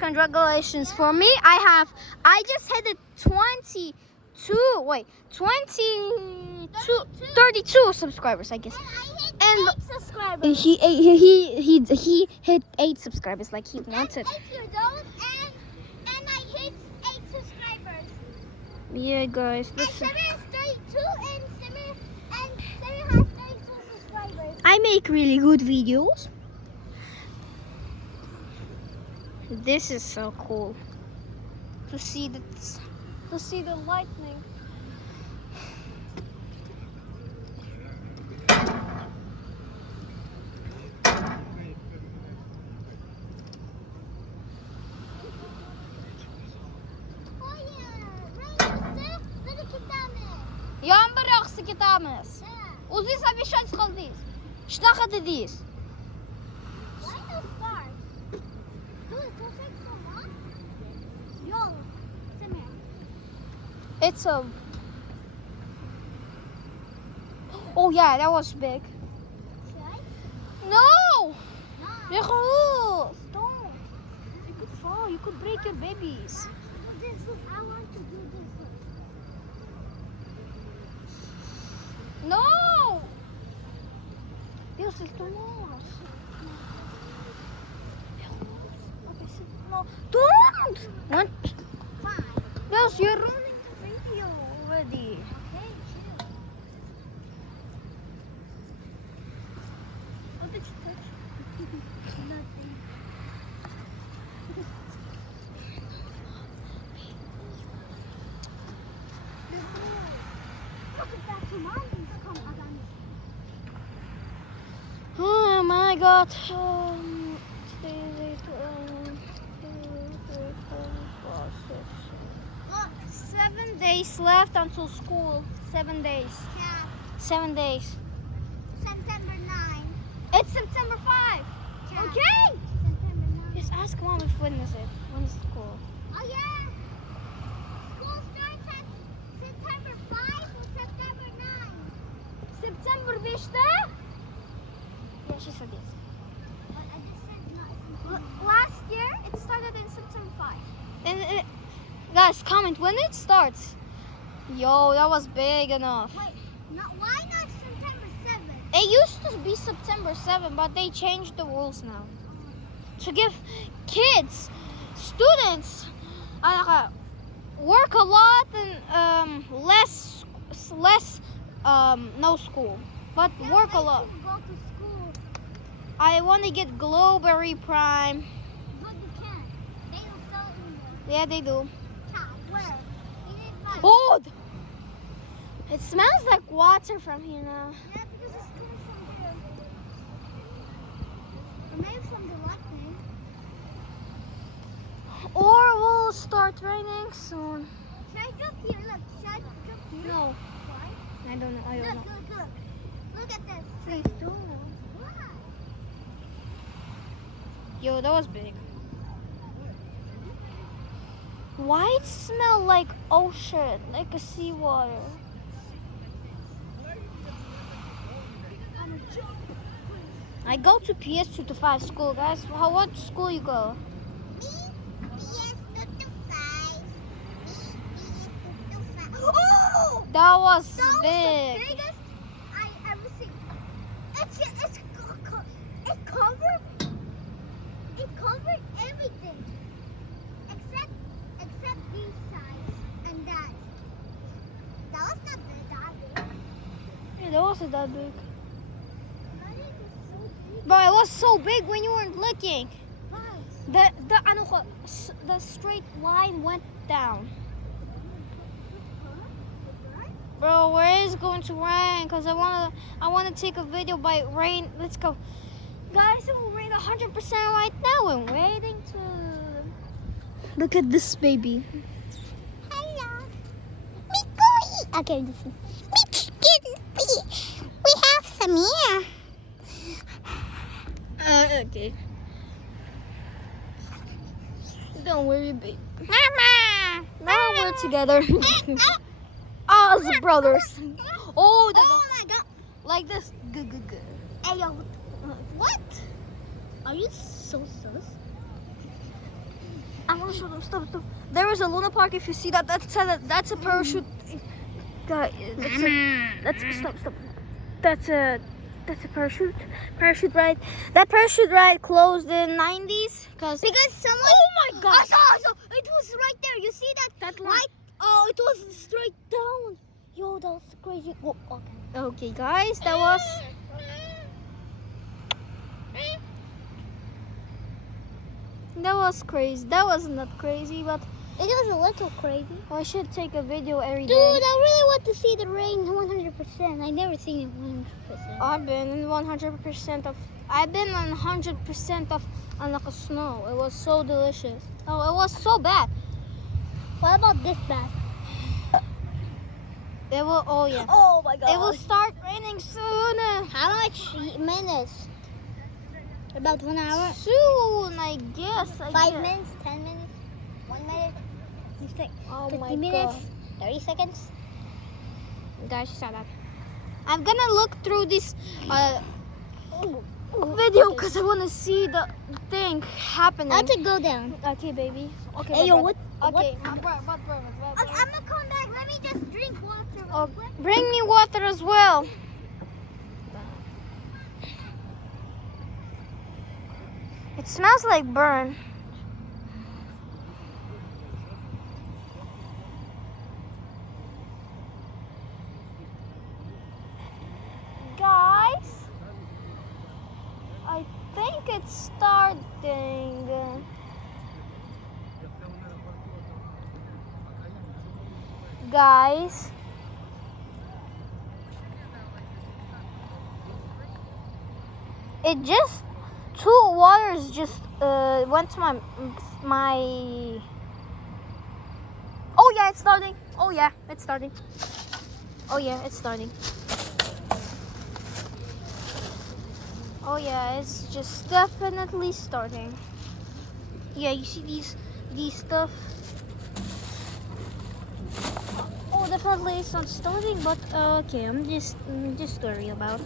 Congratulations for me. I just hit the 32 subscribers, I guess. And I hit 8 subscribers. He hit 8 subscribers like he wanted. I'm 8 years old and I hit 8 subscribers. Yeah, guys. And Samir has 32 and Samir has 32 subscribers. I make really good videos. This is so cool to see the lightning. Oh yeah, Yağmur yağısı kitabımız. Uzun sabi şans kaldıyız. Ştaka dediyiz. Why no start? Dude, it will take so long. Yo, Samir. It's a. Oh yeah, that was big. Should I? No! No. Don't. You could fall. You could break your babies. Do this. Look, I want to do this. Look. No! Deus, esto no. No. Don't! What? Fine. Deus, you're ruining the video already. Okay, chill. What did you touch? Nothing. Look at that tomatoes come out on this. Oh my God. 7 days left until school. 7 days. Yeah, 7 days. September 9. It's September 5. Yeah. Okay. September 9. Just ask mom if when is it? When is school? Oh yeah. School starts at September 5 or September 9. September 5'te? Yeah, she said yes. But I just said not September. Last year it started in September 5. And guys, comment when it starts. Yo, that was big enough. Wait, why not September 7? It used to be September 7, but they changed the rules now to give kids, students, work a lot and less no school, but work a lot. Go to school, I want to get Glowberry Prime. but you can't. They don't sell it in the Yeah, they do. shop. Where? You didn't find it. Oh, it smells like water from here now. Yeah, because it's coming from here. Or maybe from the lightning. Or we'll start raining soon. Should I jump here? Look, should I jump here? No, Why? I don't know. I don't Look, know. look, look. Look at this. Please don't. Why? Yo, that was big. Why it smell like ocean, like a seawater? I'm a jump. I go to PS2 to 5 school, guys. What school you go? Me? Yes, to 5. Me, to 5. Oh! That was That was the big. biggest I ever seen. It covered everything except these sides and that. That was not that big. Yeah, that wasn't that big. But it was so big. But it was so big when you weren't looking. Guys, The straight line went down. Bro, where is it going to rain? Cause I wanna take a video by rain. Let's go, guys. It will rain 100% right now. I'm waiting to look at this baby. hello. Mikoi. Okay, listen. We have Samir. Okay. Don't worry, baby. Mama. Now we're together. Us brothers. Oh, Oh my god. like this. Good. Hey yo, what? Are you so sus? I want to show them. Stop. There is a Luna Park. If you see that, that's a parachute. Guy, stop. That's a parachute ride. That parachute ride closed in 90s because someone. Oh my God! I saw. It was right there. You see that line. light? Oh, it was straight down. Yo, that was crazy. Oh, okay. Okay, guys, that was. That was crazy. That was not crazy, but It was a little crazy. I should take a video every Dude, day. I really want to see the rain 100%. I never seen it 100%. I've been in 100% of. I've been on 100% of like a snow. It was so delicious. Oh, it was so bad. What about this bad? It will. Oh yeah. Oh my God. It will start raining soon. How much minutes? About 1 hour? Soon, I guess. 5 minutes? 10 minutes? 1 minute? You think? Oh 50 my minutes? God. 30 seconds? Guys, you saw that. I'm gonna look through this video because I want to see the thing happening. I have to go down. Okay, baby. Okay. Hey, my yo, brother. what? Okay, I'm gonna come back. Let me just drink water real Oh, quick. bring me water as well. It smells like burn. Guys, I think it's starting. Guys, it just two waters just went to my. Oh yeah, it's starting. Oh yeah, it's starting. Oh yeah, it's starting. Oh yeah, it's just definitely starting. Yeah, you see these stuff. Oh, definitely it's not starting, but okay, I'm just worried about.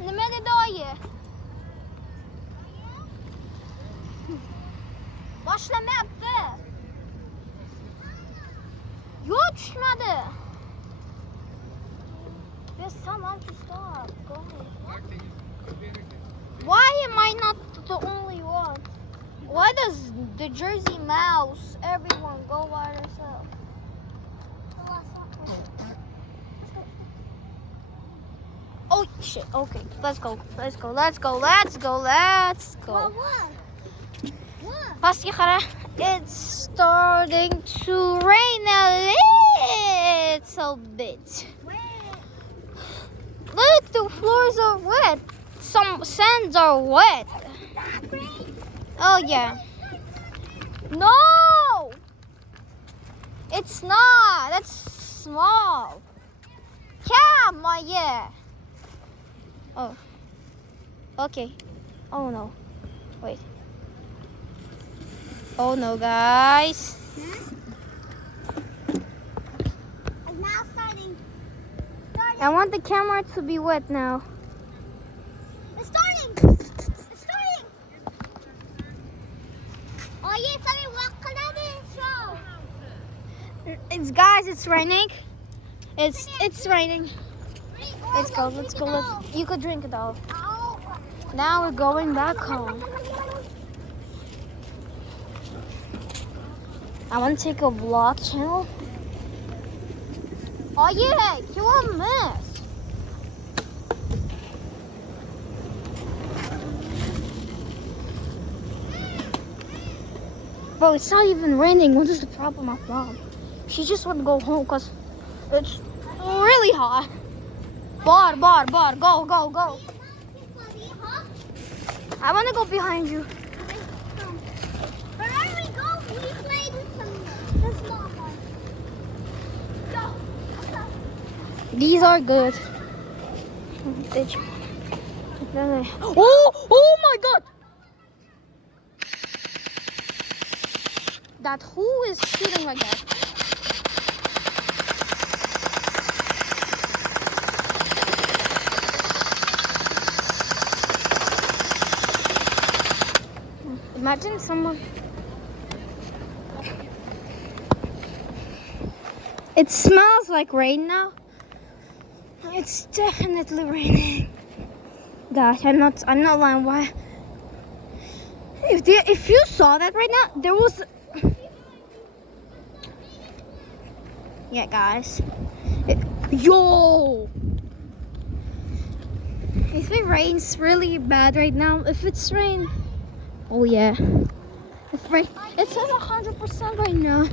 Немає дає. Başlamadı. Yok düşmedi. Yes, someone to stop. Go ahead. Why am I not the only one? Why does the Jersey Mouse everyone go by themselves? Oh shit, okay. Let's go. What? It's starting to rain a little bit. Look, the floors are wet. Some sands are wet. Oh yeah. No! It's not. That's small. Come on, yeah. Oh. Okay. Oh no. Wait. Oh no, guys. It's now starting. I want the camera to be wet now. It's starting. Oh yeah, sorry, what color show? It's raining. It's raining. Let's go. You could drink it all. Now we're going back home. I want to take a vlog channel. Oh yeah, you won't miss. Bro, it's not even raining. What is the problem with Mom? She just want to go home because it's really hot. Bar, go. I want to go behind you. Wherever we go, we played with the small ones. Go. These are good. Oh my God! That who is shooting like that? Imagine someone. It smells like rain now. It's definitely raining. Gosh, I'm not lying. Why? If you saw that right now, there was. Yeah, guys. Yo. If it rains really bad right now, if it's rain, oh yeah. It's rain. It says 100% right now.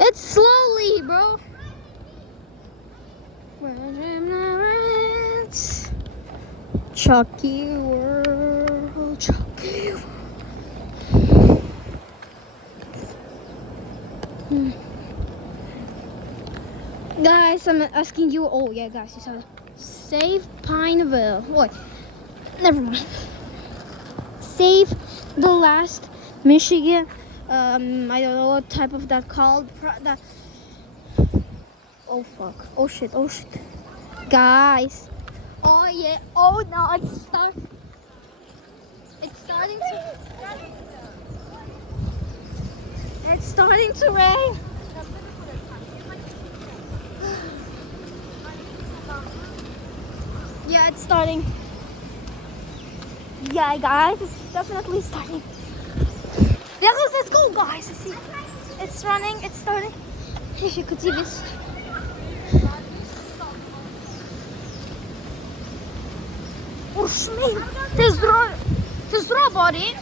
It's slowly, bro. Chucky World, Chucky World. Guys, I'm asking you. Oh yeah, guys, you saw it. Save Pineville. What? Never mind. Save the last Michigan. I don't know what type of that called. That. Oh fuck. Oh shit. Oh shit. Guys. Oh yeah. Oh no. It's starting to. It's starting to rain. Yeah, it's starting. Yeah, guys, it's definitely starting. Yeah, let's go, guys. See, it's running. It's starting. If you could see this. Uff, man. There's body.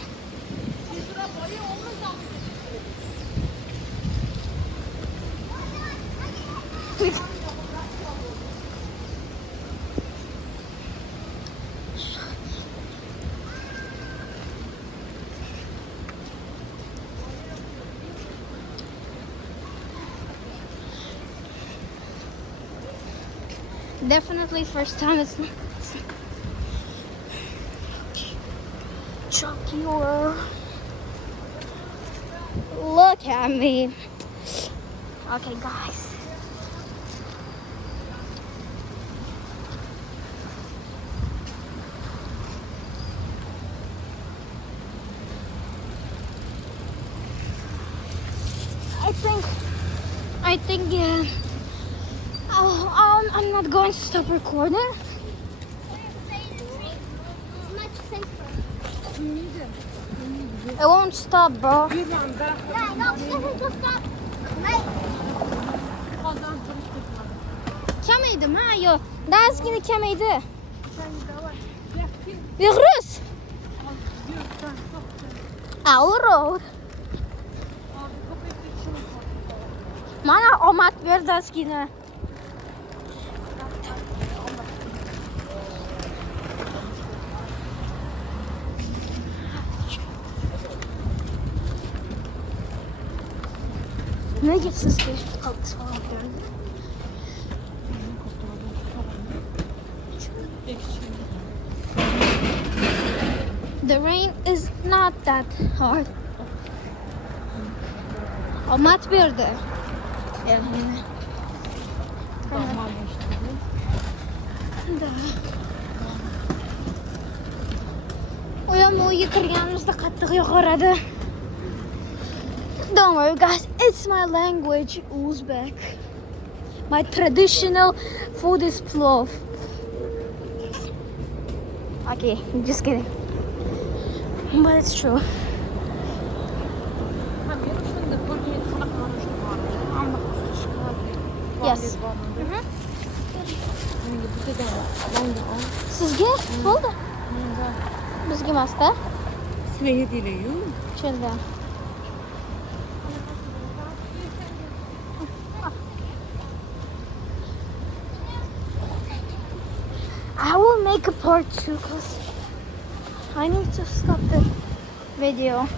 Definitely first time it's not. Chucky World. Look at me. Okay, guys. I think yeah. I'm not going to stop recording. It won't stop, bro. Yeah, no, it will stop. Kameydi ma yo. Dazgina kameydi. Behrus. Auro. Mana omad ber dazgina. Ne geçsin stage kalkısı falan filan. The rain is not that hard. Omad berdi. Yani. Da. O'yga kirganimizda qattiq yog'aradi. Don't worry, guys. It's my language, Uzbek. My traditional food is plov. Okay, I'm just kidding. But it's true. Yes. Sizga bo'ldi? Bizga emasda? Sizga deylayu. Chelda. I will make a part 2 because I need to stop the video.